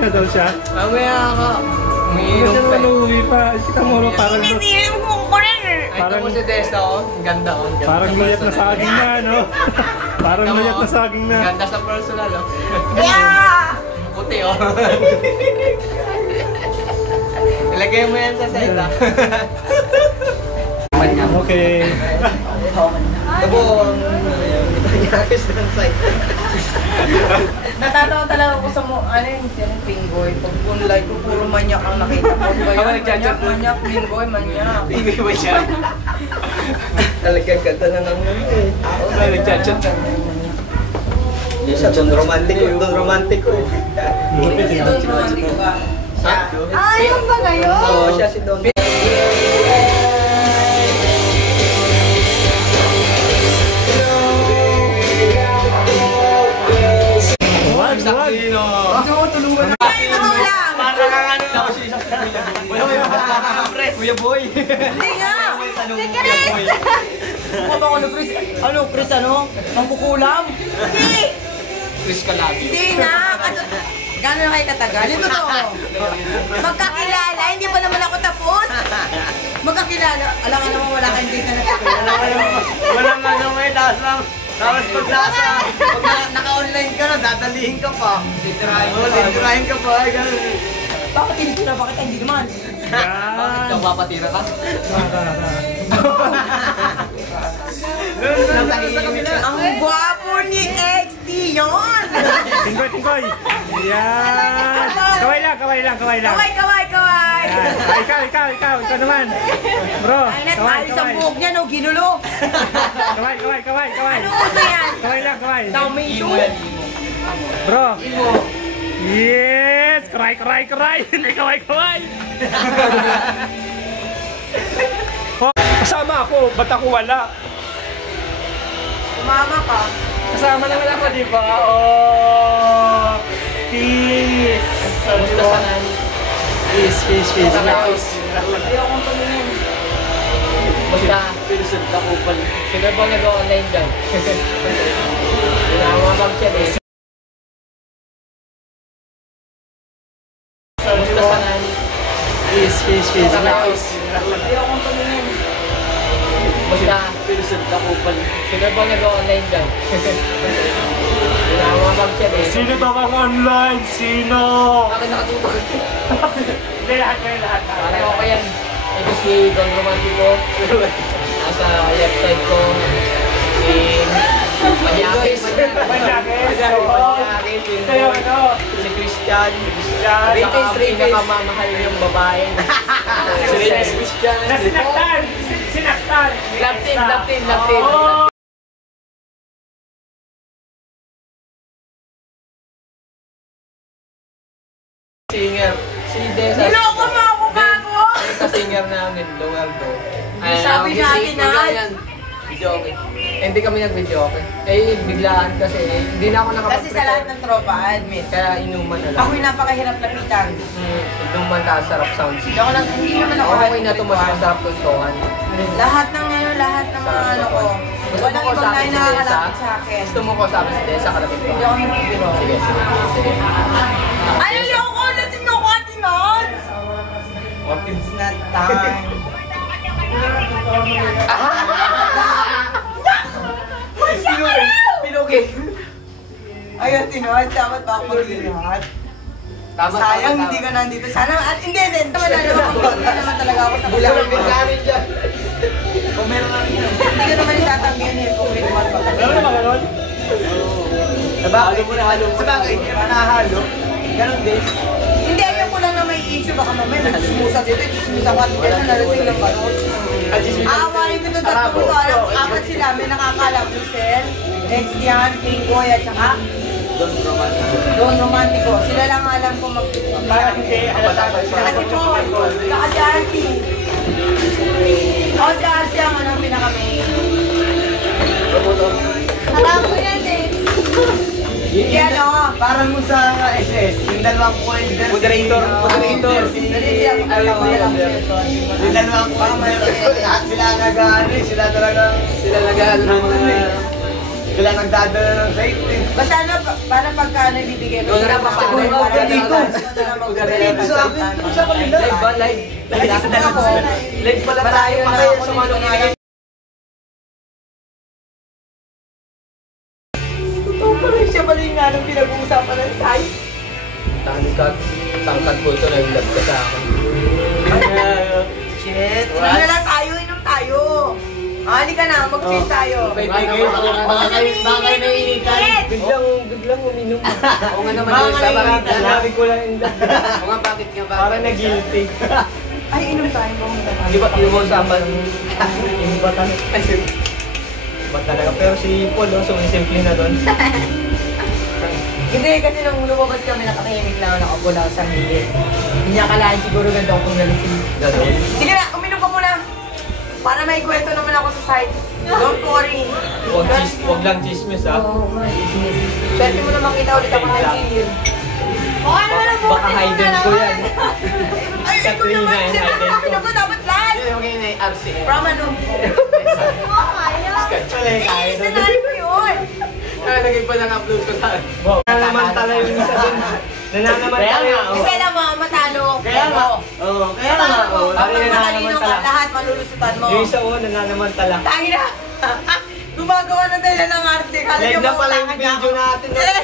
na daw siya. Mamaya ka. Umiinom Hindi pa. naman uuwi pa. Kita mo, parang... Hindi mo ko rin. Ay, ito mo si Tessa, oh. Ang ganda, oh. Parang luyat na saging na, no? Parang luyat na saging na. Ganda sa personal, oh. Yeah! Puti, oh. Ilagay mo yan sa side, ah. Okay. Abo, nyakis ng side. Natatawa talaga ako sa ano yung Pinggoy. Pag online ko, puro manyak ang nakita ko. Manyak, Pinggoy, manyak. Pinggoy ba siya? Talagang ganda na ng ano eh. Ako na nagchat-chat. Siya doon romantic ko eh. Doon romantic ba? Ayun ba ngayon? Oo, siya si Don. Kuya Boy! Hindi nga! Si Chris! Ano, Chris, ano? Mangkukulam? Hindi! Chris Kalabi. Hindi nga! Gano'n na kayo katagal? Ito to! Magkakilala, hindi pa naman ako tapos! Magkakilala, alam nga naman wala kayong date na nagkakilala. Walang ano may tapos pag naka-online ka na, dadalihin ka pa. Titirahin ka pa. Bakit hindi na? Bakit hindi naman? Bakit ka papatira ka? Ang gwapo ni XD yun! Tingkoy, tingkoy! Yan! Kaway lang. Kaway! Yan. Ikaw naman! Bro! Ay, ayos ang buhok niya, no? Ginulo! Kaway! Ano uso yan? Kaway lang! Daw may issue? Bro! Yes! Cry! Hindi kaway! Kasama ako, ba't ako wala? Umama ka. Kasama naman ako, di ba? Oh! Peace! Basta sanan. Peace. Ayokong tumingin. Basta, pilusod ako pala. Sino ba nag-online dyan? Pinamamag siya eh. Basta sanan. Peace. Ayokong tumingin. Basta, pilusod ako pala. Sino ba nag-online dyan? Pinamamag siya eh. Sino daw ang online? Sino? Bakit nakatutok? Hindi, lahat. Parang ako yan. Ito si Don Romantico. Nasa left side ko. Si Manyakis. Si Christian. Ito yung pinakamamahal yung babae. Si Christian. Sinaktan! Love team. Singer. Si Desa. Niloko mo ako, bago! Ay, ka-singer namin, Loeldo. Sabi natin na. Video okay. Hindi kami nag-video okay. Biglaan kasi, hindi na ako nakapag-prepare. Kasi sa lahat ng tropa, admit. Kaya inuman na lang. Ako'y napakahirap lapitan. Inuman ka, sarap sounds. Hindi naman ako Okay na ito, mas masarap tuntuhan. Lahat ng mga ano ko. Walang ibang na nakakalapit sa akin. Gusto mo ko sabi si Desa, kalapit ko. Hindi ako nagpipiro. Sige. Ano yung ako? Natin ako, Ate Nods! It's not time. Pinugin. Ayun, Tinods, dapat ba ako mag-ingat? Sayang, hindi ka nandito. Sana, hindi. Hindi naman talaga ako sa kasama. Kung meron lang yun. Hindi ka naman itatanggihan eh kung may naman pa kasi. ganon? Halo mo na halo. Sabagay, hindi naman nahalo. Ganon din. Hindi, ayaw ko lang na may issue. Baka mamaya nagchismusa dito. Chismusa ko at kaya na nalasing ng banon. Aawain ko itong tatlo ko. Apat sila. May nakakalam. Lucel, Nextian, Pinggoy, at saka Don Romantico. Sila lang alam ko mag-pipig sa akin. Saka si Paul. Saka si Archie. O si Archie ang anong pinaka-main. Alam ko yan eh. Kaya ano, Parang mo sa SS, yung dalawang pointer. Moderator. Hindi ako walang session. Yung dalawang pointer. Lahat sila nag-ano, sila talagang... Sila nag-ano ng... Kailan nagdadala ng site eh. Basta ano, parang pagka ano ibibigay ko. Doon na papasok. Para Dito. dito. Sa akin, sa kanila. Live ba? Live? Live pala tayo na ako sa mga nangyayari. Totoo pa rin siya pala yung nga nung pinag-uusapan ng site. Tangkad ko ito, nag-love ka sa akin. Shit. Inom na lang tayo, inom tayo. Halika na, mag-chill tayo. Baka kayo nainitan. Biglang uminom. Oo nga naman, Sinabi ko lang yung love. Oo nga, bakit nga ba? Parang na-guilty. Ay, inom tayo. Di ba inuusapan? Yung bata na. Ba talaga? Pero si Paul, sumisimple na doon. Hindi, kasi nung lumabas kami, nakatahimik lang, nakaupo lang sa gilid. Hindi niya akalain siguro ganda akong nalasing. Gano'n? Sige na, uminom ka muna. Para may kwento naman ako sa site. Don't worry. Huwag lang chismis ha. Oo, swerte mo na makita ulit ako ng gilid. Baka naman ang Baka hidden ko yan. Ay, ito Katrina naman, yung siyempre hidden ko. sabi na ko dapat last. Huwag yun ay RC. From ano? Eh, sanay ko yun. Naging pa upload ko tayo. Nananamantala yung isa dun. Nananamantala yung Kasi alam mo, matalo. Kaya nga. Oo, kaya nga. Oo, Pag lalo yung matalino ka, nananamantala. lahat malulusutan mo. Yung isa nananamantala. Tayo na. Gumagawa na tayo ng arte. Kala Live niyo na pala yung makulangan video ako. natin. Eh,